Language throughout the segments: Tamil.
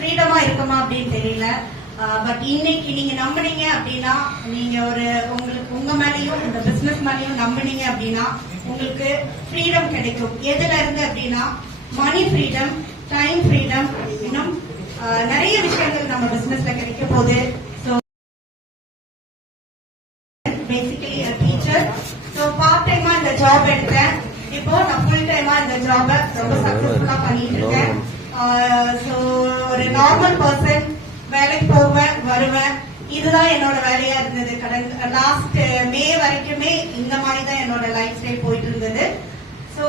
ஃப்ரீடமா இருக்குமா அப்படின்னு தெரியல. பட் இன்னைக்கு நீங்க நம்புனீங்க அப்படின்னா, நீங்க ஒரு உங்களுக்கு உங்க மேலையும் இந்த பிசினஸ் மேலையும் நம்புனீங்க அப்படின்னா உங்களுக்கு ஃப்ரீடம் கிடைக்கும். எதுல இருந்து அப்படின்னா மணி ஃப்ரீடம், டைம் ஃப்ரீடம், இன்னும் நிறைய விஷயங்கள் நம்ம பிசினஸ்ல கிடைக்க போகுது. So basically teacher. So part டைமா இந்த ஜாப் எடுத்தேன். இப்போ நான் ஃபுல் டைமா இந்த ஜாபை ரொம்ப சக்சஸ்ஃபுல்லா பண்ணிட்டு இருக்கேன். ஸோ ஒரு நார்மல் பர்சன் வேலைக்கு போவேன் வருவேன், இதுதான் என்னோட வேலையா இருந்தது. கடந்த லாஸ்ட் மே வரைக்குமே இந்த மாதிரி தான் என்னோட லைஃப் ஸ்டைல் போயிட்டு இருந்தது. ஸோ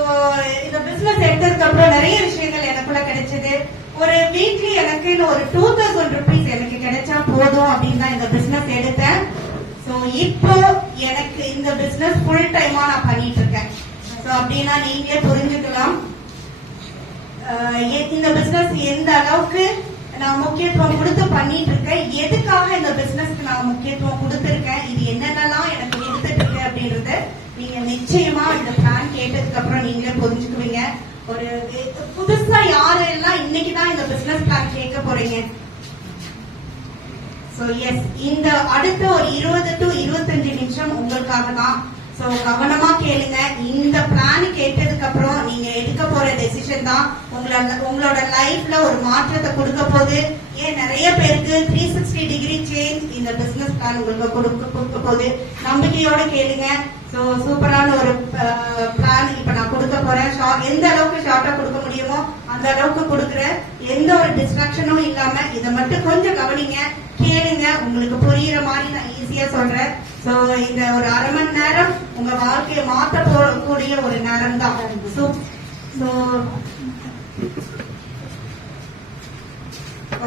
இந்த பிசினஸ் எடுத்ததுக்கு அப்புறம் நிறைய விஷயங்கள் எனக்குள்ள கிடைச்சது. ஒரு வீக்லி எனக்கு ஒரு 2000 rupees எனக்கு கிடைச்சா போதும் அப்படின்னு தான் இந்த பிசினஸ் எடுத்தேன். ஸோ இப்போ எனக்கு இந்த பிசினஸ் ஃபுல் டைமா நான் பண்ணிட்டு இருக்கேன். ஸோ அப்படின்னா நீங்களே புரிஞ்சுக்கலாம் இந்த பிசினஸ் எந்த அளவுக்கு நான் முக்கியத்துவம் கொடுத்து பண்ணிட்டு இருக்கேன், எதுக்காக இந்த பிசினஸ்க்கு நான் முக்கியத்துவம் கொடுத்திருக்கேன், இது என்னென்னலாம் எனக்கு எடுத்துட்டு இருக்கு அப்படின்றது நீங்க நிச்சயமா இந்த பிளான் கேட்டதுக்கு அப்புறம் நீங்களே புரிஞ்சுக்குவீங்க. ஒரு புதுசா யாரெல்லாம் இன்னைக்குதான் இந்த பிசினஸ் பிளான் கேட்க போறீங்க. சோ எஸ், இந்த அடுத்த ஒரு 20 to 25 நிமிஷம் உங்களுக்காக தான். சோ கவனமா கேளுங்க. இந்த பிளான் கேட்டதுக்கு அப்புறம் நீங்க எடுக்க போற டெசிஷன் தான் உங்களோட லைஃப்ல ஒரு மாற்றத்தை கொடுக்க போகுது. ஏன் நிறைய பேருக்கு 360 டிகிரி சேஞ்ச் இந்த பிசினஸ் பிளான் உங்களுக்கு கொடுக்க போகுது. நம்பிக்கையோட கேளுங்க. சோ சூப்பரான ஒரு பிளான் இப்ப நான் கொடுக்க போறேன். எந்த அளவுக்கு ஷார்ட்டா கொடுக்க முடியுமோ அந்த அளவுக்கு கொடுக்குறேன். எந்த ஒரு டிஸ்ட்ராக்ஷனும் இல்லாம இதை மட்டும் கொஞ்சம் கவனிங்க, கேளுங்க. உங்களுக்கு புரியுற மாதிரி நான் ஈஸியா சொல்றேன். சோ இந்த ஒரு அரை மணி நேரம் உங்க வாழ்க்கையை மாத்த போகக்கூடிய ஒரு நேரம் தான்.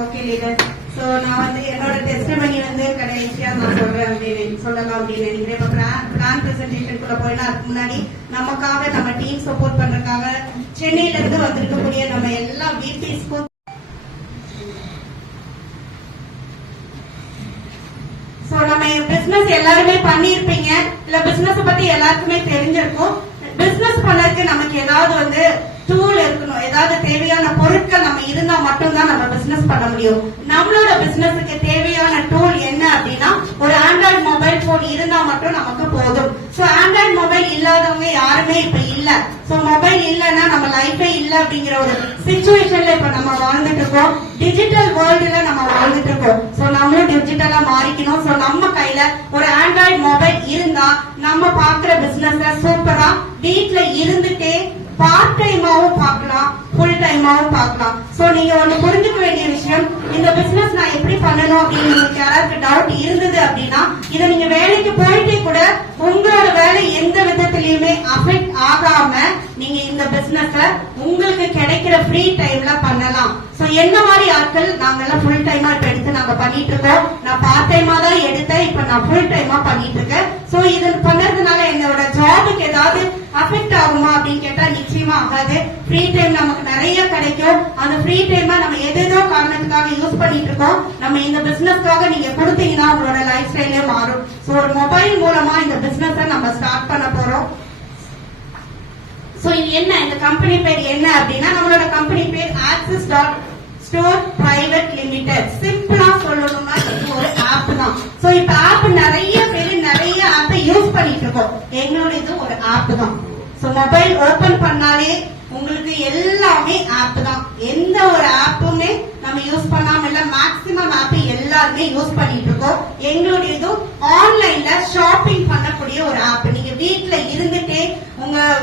Okay leader. சோ நான் என்னோட டெஸ்டிமனி கடைசியா நான் சொல்றேன் அப்படின்னு சொல்லலாம் அப்படின்னு நினைக்கிறேன். இப்ப பிளான் பிரசன்டேஷனுக்குள்ள போயிடலாம். அதுக்கு முன்னாடி நமக்காக நம்ம டீம் சப்போர்ட் பண்றதுக்காக சென்னையில இருந்து வந்திருக்கக்கூடிய நம்ம எல்லா VPs நம்ம பிசினஸ் எல்லாருமே பண்ணிருப்பீங்க, இல்ல பிசினஸ் பத்தி எல்லாருக்குமே தெரிஞ்சிருக்கும். பிசினஸ் பண்ணறதுக்கு நமக்கு ஏதாவது டூல் இருக்கணும், ஏதாவது தேவையான பொருட்கள் நம்ம இருந்தா மட்டும்தான் நம்ம பிசினஸ் பண்ண முடியும். நம்மளோட பிசினஸுக்கு தேவையான டூல் என்ன அப்படின்னா ஒரு ஆண்ட்ராய்டு மொபைல் போன் இருந்தா மட்டும் நமக்கு போதும். சோ ஆண்ட்ராய்டு மொபைல் இல்லாதவங்க யாருமே இப்ப இல்ல. சோ மொபைல் இல்லன்னா நம்ம லைஃபே இல்ல அப்படிங்கிற ஒரு சிச்சுவேஷன்ல இப்ப நம்ம வாழ்ந்துட்டு இருக்கோம். டிஜிட்டல் வேர்ல்டுல நம்ம வாழ்ந்துட்டு இருக்கோம். சோ நம்மளும் டிஜிட்டலா மாறிக்கணும். சோ நம்ம கையில ஒரு ஆண்ட்ராய்டு மொபைல் இருந்தா நம்ம பாக்குற பிசினஸ் சூப்பரா வீட்டுல இருந்துட்டே பார்ட் டைமாவும் பார்க்கலாம், ஃபுல் டைமாவும் பார்க்கலாம். சோ நீங்க ஒண்ணு புரிஞ்சுக்க வேண்டிய விஷயம், இந்த பிசினஸ் நான் எப்படி பண்ணணும் அப்படின்னு உங்களுக்கு யாராவது டவுட் இருந்தது அப்படின்னா இதை நீங்க வேலைக்கு போயிட்டே கூட உங்களோட வேலை எந்த விதத்திலயுமே அஃபெக்ட் ஆகாம நீங்க இந்த பிசினஸ் உங்களுக்கு கிடைக்கிற ஃப்ரீ டைம்ல பண்ணலாம். சோ என்ன மாதிரி ஆட்கள் நாங்கெல்லாம் ஃபுல் டைமா இப்ப எடுத்து நாங்க பண்ணிட்டு இருக்கோம். நான் பார்ட் டைமா தான் எடுத்தேன், இப்ப நான் ஃபுல் டைமா பண்ணிட்டு இருக்கேன். சோ இது பண்ணறதுனால என்னோட ஜாபுக்கு ஏதாவது அஃபெக்ட் ஆகுமா அப்படின்னு கேட்டா நிச்சயமா ஆகாது. ஃப்ரீ டைம் நமக்கு நிறைய கிடைக்கும். அந்த ஃப்ரீ டைம் நம்ம எதோ காரணத்துக்காக யூஸ் பண்ணிட்டு இருக்கோம். நம்ம இந்த பிசினஸ்க்காக நீங்க கொடுத்தீங்கன்னா உங்களோட லைஃப் ஸ்டைலே மாறும். சோ ஒரு மொபைல் மூலமா இந்த பிசினஸ் நம்ம ஸ்டார்ட் பண்ண போறோம். சோ இது என்ன, இந்த கம்பெனி பேர் என்ன அப்படின்னா நம்மளோட கம்பெனி பேர் ஆக்சிஸ் ஸ்டோர் பிரைவேட் லிமிடெட். சிம்பிளா சொல்லணும்னா இது ஒரு ஆப் தான். சோ இப்ப ஆப் நிறைய பேர் நிறைய ஆப்பை யூஸ் பண்ணிட்டு இருக்கோம். எங்களோட இது ஒரு ஆப் தான். சோ மொபைல் ஓபன் பண்ணாலே உங்களுக்கு எல்லாமே ஆப் தான். எந்த ஒரு ஆப்புமே நம்ம யூஸ் பண்ணாம இல்ல, மேக்சிமம் ஆப் எல்லாருமே யூஸ் பண்ணிட்டு இருக்கோம். எங்களுடைய இது ஆன்லைன்ல ஷாப்பிங் பண்ணக்கூடிய ஒரு ஆப். நீங்க வீட்டுல இருந்துட்டே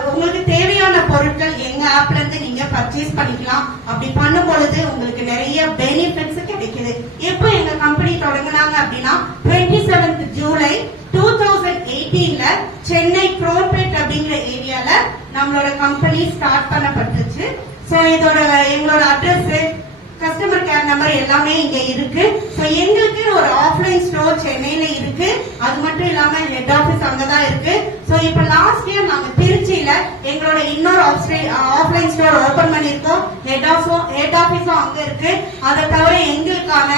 உங்களுக்கு தேவையான பொருட்கள் எங்க ஆப்ல இருந்து நீங்க பர்ச்சேஸ் பண்ணிக்கலாம். அப்படி பண்ணும் பொழுது உங்களுக்கு நிறைய பெனிஃபிட்ஸ் கிடைக்குது. எப்போ எங்க கம்பெனி தொடங்கினாங்க அப்படின்னா 27th ஜூலை 2018ல சென்னை குரோம்பேட் அப்படிங்கிற ஏரியால நம்மளோட கம்பெனி ஸ்டார்ட் பண்ணப்பட்டுச்சு. சோ இதோட எங்களோட அட்ரஸ், கஸ்டமர் கேர் நம்பர் எல்லாமே இங்க இருக்கு. சோ எங்களுக்கு ஒரு ஆஃப்லைன் ஸ்டோர் சென்னையில இருக்கு. அது மட்டும் இல்லாம ஹெட் ஆபீஸ் அங்கதான் இருக்கு. சோ இப்ப லாஸ்ட் இயர் நாங்க திருச்சியில எங்களோட இன்னொரு ஆஃப்லைன் ஸ்டோர் ஓபன் பண்ணிருக்கோம். ஹெட் ஆபீஸும் அங்க இருக்கு. அதை தவிர எங்களுக்கான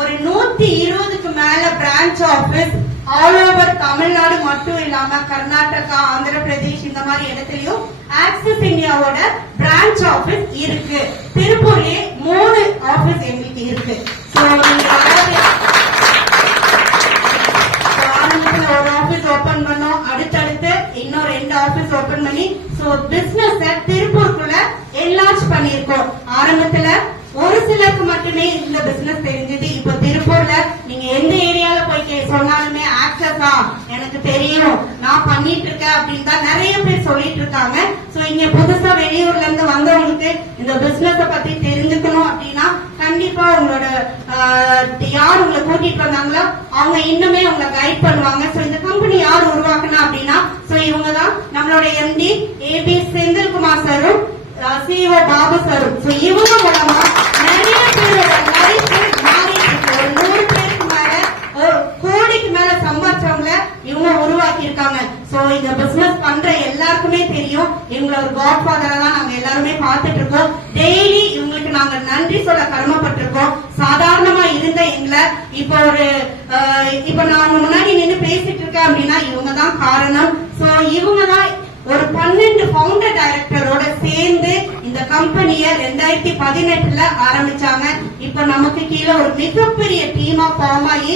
ஒரு 120க்கு மேல branch office all over Tamil Nadu மட்டும் இல்லாம கர்நாடகா, ஆந்திர பிரதேஷ் இந்த மாதிரி இடத்துலயும் ஆக்சிஸ் இந்தியாவோட பிரான்ச் ஆபீஸ் இருக்கு. திருப்பூர்லயே 3 ஆபீஸ் எங்களுக்கு இன்னைக்கு இருக்கு. சோ நீங்க ஆரம்பத்துல ஒரு ஆபீஸ் ஓபன் பண்ணோம், அடுத்தடுத்து இன்னும் 2 ஆபீஸ் ஓபன் பண்ணி சோ பிசினஸ் திருப்பூருக்குள்ள என்லார்ஜ் பண்ணிருக்கோம். ஆரம்பத்துல ஒரு சிலருக்கு மட்டுமே இந்த பிசினஸ் தெரிஞ்சது. இப்ப திருப்பூர்ல நீங்க எந்த ஏரியால போய் சொன்னாலுமே ஆக்சஸா எனக்கு தெரியும், நான் பண்ணிட்டு இருக்கேன் அப்படின்னு தான் நிறைய பேர் சொல்லிட்டு இருக்காங்க. சோ இங்க புதுசா வெளியூர்ல இருந்து வந்தவங்களுக்கு இந்த பிசினஸ் பத்தி தெரிஞ்சுக்கணும் அப்படின்னா கண்டிப்பா உங்களோட யார் உங்களை கூட்டிட்டு வந்தாங்களோ அவங்க இன்னுமே உங்களை கைட் பண்ணுவாங்க. சோ இந்த கம்பெனி யார் உருவாக்குனா அப்படின்னா சோ இவங்கதான் நம்மளோட MD AB செந்தில்குமார் சாரும் CEO பாபு சாரும். சோ இவங்க மூலமா நிறைய பேரோட லைஃப் மாறிட்டு இருக்கு. ஒரு 100 பேருக்கு மேல ஒரு கோடிக்கு மேல சம்பாதிச்சவங்கள இவங்க உருவாக்கி இருக்காங்க. சோ இந்த பிசினஸ் பண்ற எல்லாருக்குமே தெரியும், இவங்கள ஒரு காட் ஃபாதரா தான் நாங்க எல்லாருமே பார்த்துட்டு இருக்கோம். டெய்லி இவங்களுக்கு நாங்க நன்றி சொல்ல கடமைப்பட்டிருக்கோம். சாதாரணமா இருந்த எங்களை இப்ப நான் முன்னாடி நின்று பேசிட்டு இருக்கேன் அப்படின்னா இவங்க தான் காரணம். சோ இவங்க தான் ஒரு 12 ஃபவுண்டர் டைரக்டரோட சேர்ந்து இந்த கம்பெனிய 2018ல ஆரம்பிச்சாங்க. இப்ப நமக்கு கீழே ஒரு மிகப்பெரிய டீமா ஃபார்ம் ஆகி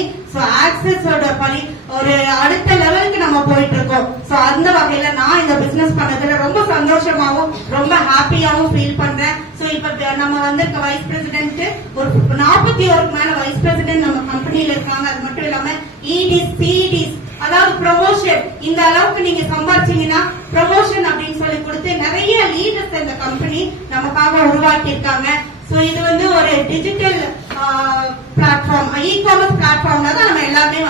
ஆக்சஸோட பணி ஒரு அடுத்த லெவலுக்கு நம்ம போயிட்டு இருக்கோம். சோ அந்த வகையில நான் இந்த பிசினஸ் பண்ணதுல ரொம்ப சந்தோஷமாவும் ரொம்ப ஹாப்பியாவும் ஃபீல் பண்றேன். சோ இப்ப நம்ம வந்திருக்க வைஸ் பிரசிடென்ட் ஒரு 41 மேல வைஸ் பிரசிடென்ட் நம்ம கம்பெனில இருக்காங்க. அது மட்டும் இல்லாம EDs CDs அதாவது ப்ரொமோஷன் இந்த அளவுக்கு நீங்க சம்பாதிச்சீங்கன்னா ப்ரொமோஷன் அப்படின்னு சொல்லி கொடுத்து நிறைய லீடர்ஸ் இந்த கம்பெனி நமக்காக உருவாக்கி இருக்காங்க. சோ இது வந்து ஒரு டிஜிட்டல் பிளாட்ஃபார்ம், இ-காமர்ஸ் பிளாட்ஃபார்ம்ல தான் நம்ம எல்லாருமே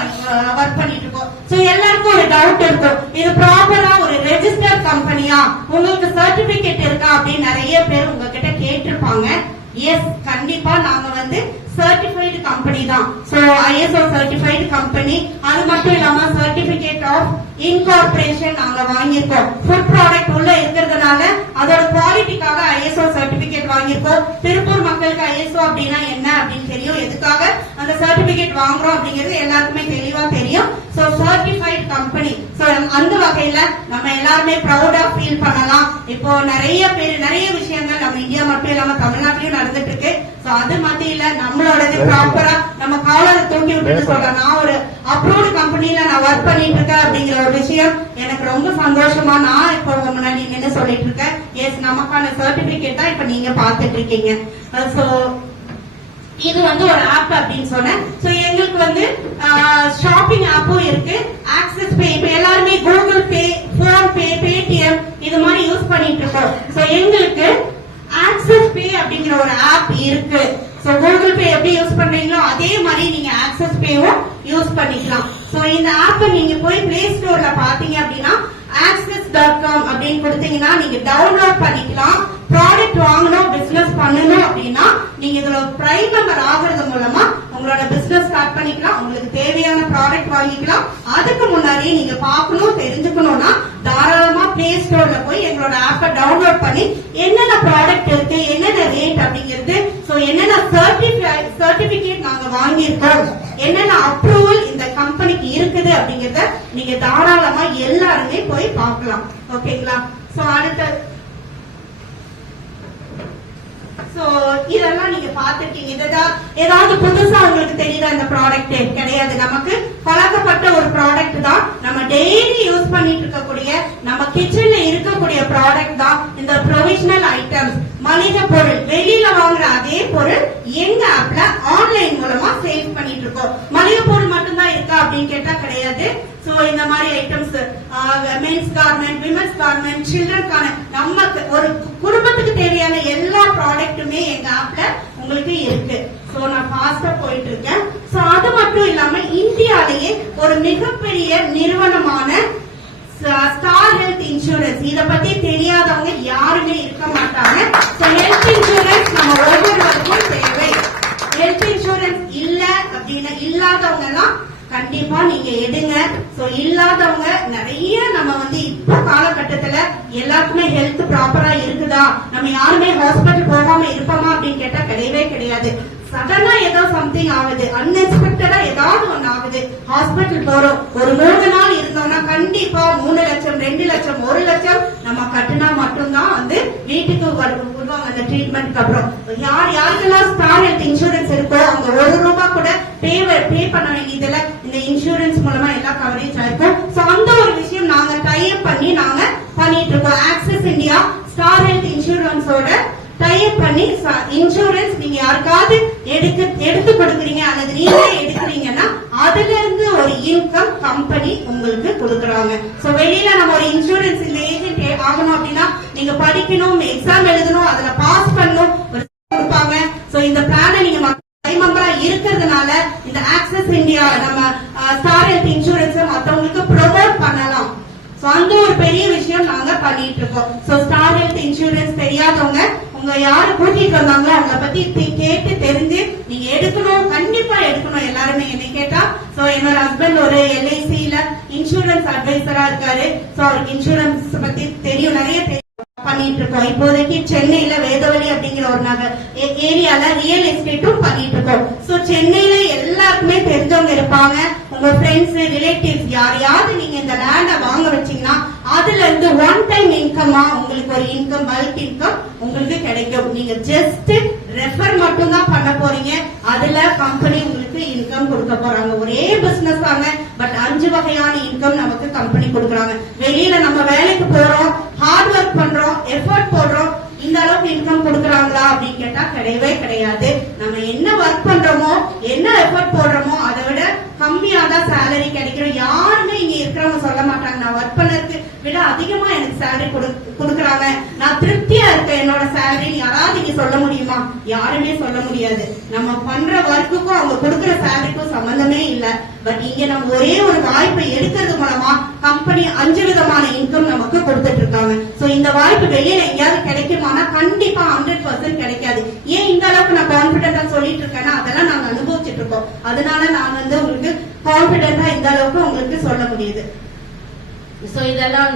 ஒர்க் பண்ணிட்டு இருக்கோம். சோ எல்லாருக்கும் ஒரு டவுட் இருக்கும், இது ப்ராப்பரா ஒரு ரெஜிஸ்டர்ட் கம்பெனியா, உங்களுக்கு சர்டிபிகேட் இருக்கா அப்படின்னு நிறைய பேர் உங்ககிட்ட கேட்டிருப்பாங்க. எஸ், கண்டிப்பா நாங்க வந்து சர்டிஃபைடு கம்பெனி தான். So ISO certified company. அது மட்டும் இல்லாம சர்டிபிகேட் ஆஃப் இன்கார்பரேஷன் நாங்க வாங்கியிருக்கோம். ஃபுட் ப்ராடக்ட் உள்ள இருக்கிறதுனால அதோட குவாலிட்டிக்காக ISO சர்டிபிகேட் வாங்கியிருக்கோம். திருப்பூர் மக்களுக்கு ISO அப்படின்னா என்ன அப்படின்னு தெரியும், எதுக்காக அந்த சர்டிபிகேட் வாங்குறோம் அப்படிங்கிறது எல்லாருக்குமே தெளிவா தெரியும். So certified company. சோ அந்த வகையில நம்ம எல்லாருமே ப்ரௌடா ஃபீல் பண்ணலாம். இப்போ நிறைய பேர் நிறைய விஷயங்கள் நம்ம இந்தியா மட்டும் இல்லாம தமிழ்நாட்டிலயும் நடந்துட்டு இருக்கு. சோ அது மத்தியில நம்மளோடது ப்ராப்பரா நம்ம காலரை தூக்கி விட்டுட்டு சொல்றோம், நான் ஒரு அப்ரூவ்டு கம்பெனில நான் ஒர்க் பண்ணிட்டு இருக்கேன் அப்படிங்கிற ஒரு விஷயம் எனக்கு ரொம்ப சந்தோஷமா நான் இப்போ உங்க முன்னாடி என்ன சொல்லிட்டு இருக்கேன். எஸ், நமக்கான சர்டிபிகேட் தான் இப்ப நீங்க பாத்துட்டு இருக்கீங்க. சோ இது வந்து ஒரு ஆப் அப்படின்னு சொன்னேன். சோ எங்களுக்கு வந்து ஷாப்பிங் ஆப்பும் இருக்கு, ஆக்சஸ் பே. இப்ப எல்லாருமே கூகுள் பே, போன் பே, பேடிஎம் இது மாதிரி யூஸ் பண்ணிட்டு இருக்கோம். சோ எங்களுக்கு ஆக்சஸ் பே அப்படிங்கிற ஒரு ஆப் இருக்கு. சோ கூகுள் பே எப்படி யூஸ் பண்றீங்களோ அதே மாதிரி நீங்க ஆக்சஸ் பேவும் யூஸ் பண்ணிக்கலாம். சோ இந்த ஆப்பை நீங்க போய் பிளே ஸ்டோர்ல பாத்தீங்க அப்படின்னா access.com அப்படின்னு கொடுத்தீங்கன்னா நீங்க டவுன்லோட் பண்ணிக்கலாம். ப்ராடக்ட் வாங்கணும், பிசினஸ் பண்ணணும் அப்படின்னா நீங்க இதுல பிரைம் மெம்பர் ஆகுறது மூலமா உங்களோட பிசினஸ் ஸ்டார்ட் பண்ணிக்கலாம். உங்களுக்கு தேவையான ப்ராடக்ட் வாங்கிக்கலாம். அதுக்கு முன்னாடி நீங்க பார்க்கணும், தெரிஞ்சுக்கணும்னா தாராளமா பிளே ஸ்டோர்ல போய் எங்களோட ஆப்பை டவுன்லோட் பண்ணி என்னென்ன ப்ராடக்ட் இருக்கு, என்னென்ன ரேட் அப்படிங்கிறது, சோ என்னென்ன சர்டிபிகேட் நாங்க வாங்கியிருக்கோம், என்னென்ன அப்ரூவல் இந்த கம்பெனிக்கு இருக்குது அப்படிங்கறத நீங்க தாராளமா எல்லாருமே போய் பார்க்கலாம். ஓகேங்களா? சோ அடுத்த இதெல்லாம் நீங்க பாத்துருக்கீங்க. ஏதாவது புதுசா உங்களுக்கு தெரியுதா? இந்த ப்ராடக்ட் கிடையாது, நமக்கு பழக்கப்பட்ட ஒரு ப்ராடக்ட் தான். நம்ம டெய்லி யூஸ் பண்ணிட்டு இருக்கக்கூடிய நம்ம கிச்சன்ல இருக்கக்கூடிய ப்ராடக்ட் தான் இந்த ப்ரொவிஷனல் ஐட்டம்ஸ். மனித பொருள், வெளியில வாங்குற அதே பொருள் எங்க ஆப்ல ஆன்லைன் மூலமா சேல் பண்ணிட்டு இருக்கோம். மளிகை பொருள் மட்டும்தான் இருக்கா அப்படின்னு கேட்டா கிடையாது. சோ இந்த மாதிரி items men's garment, women's garment, சில்ட்ரன்கான நமக்கு ஒரு குடும்பத்துக்கு தேவையான எல்லா ப்ராடக்ட்டுமே எங்க ஆப்ல உங்களுக்கு இருக்கு. சோ நான் ஃபாஸ்டா போயிட்டு இருக்கேன். சோ அது மட்டும் இல்லாம இந்தியாலேயே ஒரு மிகப்பெரிய நிறுவனமான ஸ்டார் ஹெல்த் இன்சூரன்ஸ், இத பத்தி தெரியாதவங்க யாருமே இருக்க மாட்டாங்க. ஹெல்த் இன்சூரன்ஸ் நம்ம ஒவ்வொருவருக்கும் தேவை. ஹெல்த் இன்சூரன்ஸ் இல்ல அப்படின்னா இல்லாதவங்க எல்லாம் கண்டிப்பா நீங்க எடுங்க. சோ இல்லாதவங்க நிறைய நம்ம வந்து இப்ப காலகட்டத்துல எல்லாருக்குமே ஹெல்த் ப்ராப்பரா இருக்குதா, நம்ம யாருமே ஹாஸ்பிட்டல் போகாம இருப்போமா அப்படின்னு கேட்டா கிடையவே கிடையாது. சடனா ஏதோ சம்திங் ஆகுது, அன்எக்ஸ்பெக்டடா ஏதாவது ஒண்ணு ஆகுது, ஹாஸ்பிட்டல் போறோம், ஒரு 3 நாள் இருந்தோம்னா கண்டிப்பா 3 லட்சம் 2 லட்சம் 1 லட்சம் நம்ம கட்டினா மட்டும்தான் வந்து வீட்டுக்கு வருவாங்க அந்த ட்ரீட்மெண்ட்க்கு அப்புறம். யாருக்கெல்லாம் ஸ்டார் ஹெல்த் இன்சூரன்ஸ் இருக்கோ அவங்க 1 ரூபாய் கூட பே பண்ண வேண்டியதுல இந்த இன்சூரன்ஸ் மூலமா எல்லாம் கவரேஜ் ஆயிருக்கும். சோ அந்த ஒரு விஷயம் நாங்க டைப் பண்ணி நாங்க பண்ணிட்டு இருக்கோம். ஆக்சிஸ் இந்தியா ஸ்டார் ஹெல்த் இன்சூரன்ஸோட டைப் பண்ணி இன்சூரன்ஸ் நீங்க யாருக்காவது எடுத்து கொடுக்குறீங்க அல்லது நீங்களே எடுக்கிறீங்கன்னா அதுல இருந்து ஒரு இன்கம் கம்பெனி உங்களுக்கு கொடுக்குறாங்க. சோ வெளியில நம்ம ஒரு இன்சூரன்ஸ் இந்த ஏஜென்ட் ஆகணும் அப்படின்னா நீங்க படிக்கணும், எக்ஸாம் எழுதணும், அதுல பாஸ் பண்ணணும் கொடுப்பாங்க. சோ இந்த பிளான நீங்க மெம்பரா இருக்கிறதுனால இந்த ஆக்சிஸ் இந்தியா நம்ம ஸ்டார் ஹெல்த் இன்சூரன்ஸ் மத்தவங்களுக்கு ப்ரொமோட் பண்ணலாம். சோ அந்த ஒரு பெரிய விஷயம் நாங்க பண்ணிட்டு இருக்கோம். சோ ஸ்டார் ஹெல்த் இன்சூரன்ஸ் தெரியாதவங்க உங்க யாரு கூட்டிட்டு வந்தாங்களோ அவங்கள பத்தி கேட்டு தெரிஞ்சு நீங்க எடுக்கணும், கண்டிப்பா எடுக்கணும். எல்லாருமே என்னை கேட்டா, சோ என்னோட ஹஸ்பண்ட் ஒரு LICல இன்சூரன்ஸ் அட்வைசரா இருக்காரு. சோ அவருக்கு இன்சூரன்ஸ் பத்தி தெரியும், நிறைய பண்ணிட்டு இருக்கோம். இப்போதைக்கு சென்னையில வேதவழி அப்படிங்கிற ஒரு ஏரியால ரியல் எஸ்டேட்டும் பண்ணிட்டு இருக்கோம். சோ சென்னையில எல்லாருக்குமே தெரிஞ்சவங்க இருப்பாங்க, உங்க ஃப்ரெண்ட்ஸ் ரிலேட்டிவ்ஸ் யாரையாவது நீங்க இந்த லேண்ட வாங்க வச்சீங்கன்னா அதுல இருந்து ஒன் டைம் இன்கமா உங்களுக்கு ஒரு இன்கம், பல்க் இன்கம் உங்களுக்கு கிடைக்கும். நீங்க ஜஸ்ட் ரெஃபர் மட்டும் தான் பண்ண போறீங்க, அதுல கம்பெனி உங்களுக்கு இன்கம் கொடுக்க போறாங்க. ஒரே பிசினஸ் தாங்க, பட் 5 வகையான இன்கம் நமக்கு கம்பெனி கொடுக்குறாங்க. வெளியில நம்ம வேலைக்கு போறோம், ஹார்ட் ஒர்க் பண்றோம், எஃபர்ட் போடுறோம், இந்த அளவுக்கு இன்கம் கொடுக்குறாங்களா அப்படின்னு கேட்டா கிடையவே கிடையாது. நம்ம என்ன ஒர்க் பண்றோமோ என்ன எஃபர்ட் போடுறோமோ அதை விட கம்மியா தான் சேலரி கிடைக்கிறோம். யாருமே இங்க இருக்கிறவங்க சொல்ல மாட்டாங்க நான் ஒர்க் பண்ணதுக்கு விட அதிகமா எனக்கு சேலரி கொடுக்குறாங்க, நான் திருப்தியா இருக்கேன் என்னோட சேலரி. யாராவது இங்க சொல்ல முடியுமா? யாருமே சொல்ல முடியாது. நம்ம பண்ற ஒர்க்குக்கும் அவங்க கொடுக்குற சேலரிக்கும் சம்பந்தமே இல்ல. பட் இங்க நம்ம ஒரே ஒரு வாய்ப்பை எடுக்கிறது மூலமா கம்பெனி 5 விதமான இன்கம் நமக்கு கொடுத்துட்டு இருக்காங்க. சோ இந்த வாய்ப்பு வெளியில எங்கேயாவது கிடைக்குமானா கண்டிப்பா 100% கிடைக்காது. ஏன் இந்த அளவுக்கு நான் கான்பிடென்டா சொல்லிட்டு இருக்கேன்னா அதெல்லாம் நாங்க அனுபவிச்சுட்டு இருக்கோம். அதனால நான் வந்து உங்களுக்கு கான்பிடென்டா இந்த அளவுக்கு உங்களுக்கு சொல்ல முடியுது. சோ இதெல்லாம்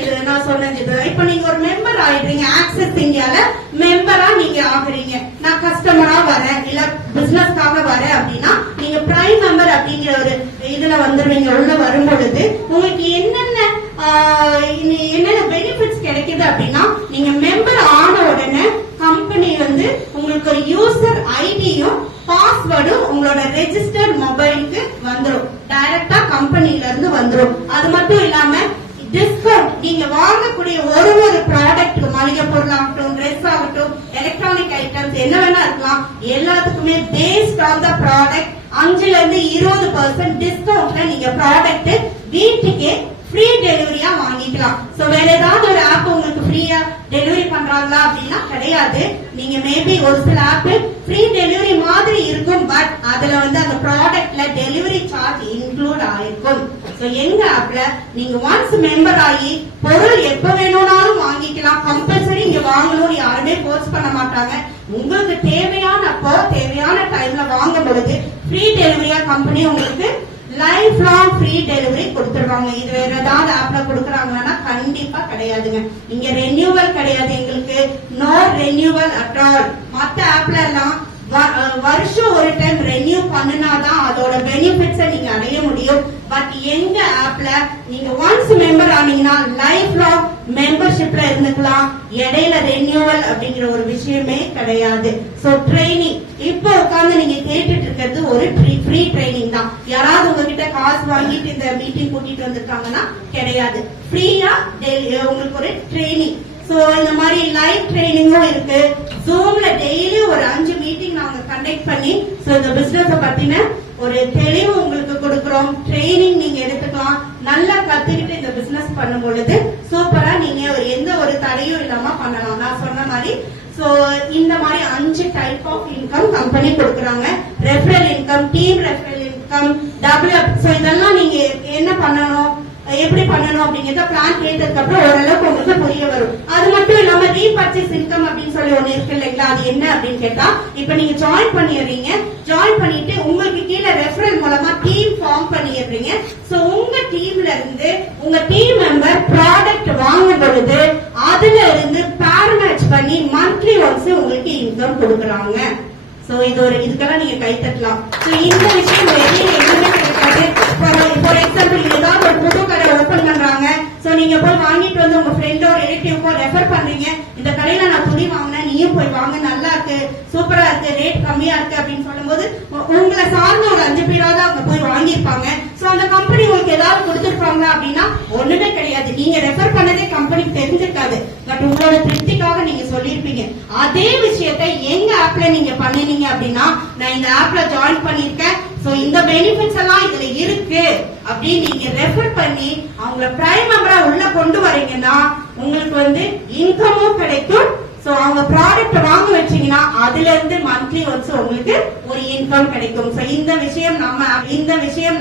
இது நான் சொன்னது. இப்ப நீங்க ஒரு மெம்பர் ஆயிடுறீங்க, ஆக்சிஸ் இந்தியால மெம்பரா நீங்க ஆகுறீங்க. நான் கஸ்டமரா வரேன் இல்ல பிசினஸ்க்காக வரேன் அப்படின்னா நீங்க பிரைம் மெம்பர் அப்படிங்கிற ஒரு இதுல வந்துருவீங்க. உள்ள வரும் பொழுது உங்களுக்கு என்னென்ன பெனிஃபிட்ஸ் கிடைக்குது அப்படின்னா, நீங்க மெம்பர் ஆன உடனே கம்பெனி வந்து உங்களுக்கு ஒரு யூசர் ஐடியும் பாஸ்வேர்டும் உங்களோட ரெஜிஸ்டர்ட் மொபைலுக்கு வந்துடும், டைரக்டா கம்பெனில இருந்து வந்துடும். அது மட்டும் இல்லாம டிஸ்கவுண்ட், நீங்க வாங்கக்கூடிய ஒரு ப்ராடக்ட், மளிகை பொருள் ஆகட்டும், ட்ரெஸ் ஆகட்டும், எலக்ட்ரானிக் ஐட்டம்ஸ் என்ன வேணா இருக்கலாம், எல்லாத்துக்குமே பேஸ்ட் ஆன் த ப்ராடக்ட் 5ல இருந்து 20% டிஸ்கவுண்ட்ல நீங்க ப்ராடக்ட் வீட்டுக்கே ஃப்ரீ டெலிவரியா வாங்கிக்கலாம். சோ வேற ஏதாவது ஒரு ஆப் உங்களுக்கு ஃப்ரீயா டெலிவரி பண்றாங்களா அப்படின்னா கிடையாது. நீங்க மேபி ஒரு சில ஆப் ஃப்ரீ டெலிவரி மாதிரி இருக்கும், பட் அதுல வந்து அந்த ப்ராடக்ட்ல டெலிவரி சார்ஜ் இன்க்ளூட் ஆயிருக்கும். சோ எங்க ஆப்ல நீங்க ஒன்ஸ் மெம்பர் ஆகி பொருள் எப்ப வேணும்னாலும் வாங்கிக்கலாம். கம்பல்சரி இங்க வாங்கணும்னு யாருமே போர்ஸ் பண்ண மாட்டாங்க. உங்களுக்கு தேவையானப்போ தேவையான டைம்ல வாங்கும் பொழுது ஃப்ரீ டெலிவரியா கம்பெனி உங்களுக்கு லைஃப் லாங் ஃப்ரீ டெலிவரி கொடுத்துருவாங்க. இது வேற ஏதாவது ஆப்ல கொடுக்குறாங்கன்னா கண்டிப்பா கிடையாதுங்க. இங்க ரெனியூவல் கிடையாது, எங்களுக்கு நோ ரெனியூவல் அட் ஆல். மத்த ஆப்ல எல்லாம் வருஷம் ஒரு டைம் ரெனியூ பண்ணினாதான் அதோட பெனிஃபிட்ஸை நீங்க அடைய முடியும். பட் எங்க ஆப்ல நீங்க ஒன்ஸ் மெம்பர் ஆனீங்கன்னா லைஃப் லாங் மெம்பர்ஷிப்ல இருந்துக்கலாம். இடையில ரெனியூவல் அப்படிங்கிற ஒரு விஷயமே கிடையாது. சோ ட்ரைனிங் இப்போ உட்கார்ந்து நீங்க கேட்டுட்டு இருக்கிறது ஒரு ஃப்ரீ ட்ரைனிங் தான். யாராவது உங்ககிட்ட காசு வாங்கிட்டு இந்த மீட்டிங் கூட்டிட்டு வந்திருக்காங்கன்னா கிடையாது, ஃப்ரீயா உங்களுக்கு ஒரு ட்ரைனிங். சோ இந்த மாதிரி லைவ் ட்ரைனிங்கும் இருக்கு. ஜூம்ல டெய்லி ஒரு 5 மீட்டிங் நாங்க கண்டக்ட் பண்ணி சோ இந்த பிசினஸ் பத்தின ஒரு தெளிவு உங்களுக்கு கொடுக்கிறோம். ட்ரைனிங் நீங்க எடுத்துக்கலாம். நல்லா கத்துக்கிட்டு இந்த பிசினஸ் பண்ணும் பொழுது சூப்பரா நீங்க எந்த ஒரு தடையும் இல்லாம பண்ணலாம். நான் சொன்ன மாதிரி சோ இந்த மாதிரி 5 டைப் ஆஃப் இன்கம் கம்பெனி கொடுக்கறாங்க. Referral income, team referral income, double அப். சோ இதெல்லாம் நீங்க என்ன பண்ணணும், எப்படி பண்ணணும் அப்படிங்கறத பிளான் கேட்டதுக்கு அப்புறம் ஓரளவுக்கு உங்களுக்கு புரிய வரும். அது மட்டும் இல்லாம ரீபர்ச்சேஸ் இன்கம் அப்படின்னு சொல்லி ஒண்ணு இருக்கு இல்லைங்களா, அது என்ன அப்படின்னு கேட்டா, இப்ப நீங்க ஜாயின் பண்ணிடுறீங்க. ஜாயின் பண்ணிட்டு உங்களுக்கு கீழே ரெஃபரல் மூலமா டீம் ஃபார்ம் பண்ணிடுறீங்க. சோ உங்க டீம்ல இருந்து உங்க டீம் மெம்பர் ப்ராடக்ட் வாங்கும் பொழுது அதுல இருந்து பேர் மேட்ச் பண்ணி மந்த்லி ஒன்ஸ் உங்களுக்கு இன்கம் கொடுக்கறாங்க. சோ இதுக்கெல்லாம் நீங்க கை தட்டலாம். சோ இந்த விஷயம் வெளியே எதுவுமே கிடைக்காது. ஃபார் எக்ஸாம்பிள் ஏதாவது ஒரு புது கடை ஓபன் பண்றாங்க. சோ நீங்க போய் வாங்கிட்டு வந்து உங்க ஃப்ரெண்டோ ரிலேட்டிவ்க்கோ ரெஃபர் பண்றீங்க. இந்த கடையில நான் துணி வாங்கினேன், நீயும் போய் வாங்க, நல்லா இருக்கு, சூப்பரா இருக்கு, ரேட் கம்மியா இருக்கு அப்படின்னு சொல்லும்போது உங்களை சார்ந்த ஒரு 5 பேராவது அவங்க போய் வாங்கியிருப்பாங்க. சோ அந்த கம்பெனி உங்களுக்கு ஏதாவது கொடுத்துருப்பாங்க அப்படின்னா ஒண்ணுமே கிடையாது. நீங்க ரெஃபர் பண்ணதே கம்பெனிக்கு தெரிஞ்சிருக்காது. பட் உங்களோட திருப்திக்காக நீங்க சொல்லிருப்பீங்க. அதே விஷயத்த எங்க ஆப்ல நீங்க பண்ணினீங்க அப்படின்னா, நான் இந்த ஆப்ல ஜாயின் பண்ணிருக்கேன், சோ இந்த பெனிஃபிட்ஸ் எல்லாம் இதுல இருக்கு அப்படின்னு நீங்க ரெஃபர் பண்ணி அவங்கள பிரைம் மெம்பரா உள்ள கொண்டு வரீங்கன்னா உங்களுக்கு வந்து இன்கமும் கிடைக்கும். சோ அவங்க ப்ராடக்ட் வாங்க வச்சீங்கன்னா அதுல இருந்து மந்த்லி ஒன்ஸ் உங்களுக்கு ஒரு இன்கம் கிடைக்கும். சோ இந்த விஷயம்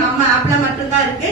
நம்ம ஆப்ல மட்டும்தான் இருக்கு.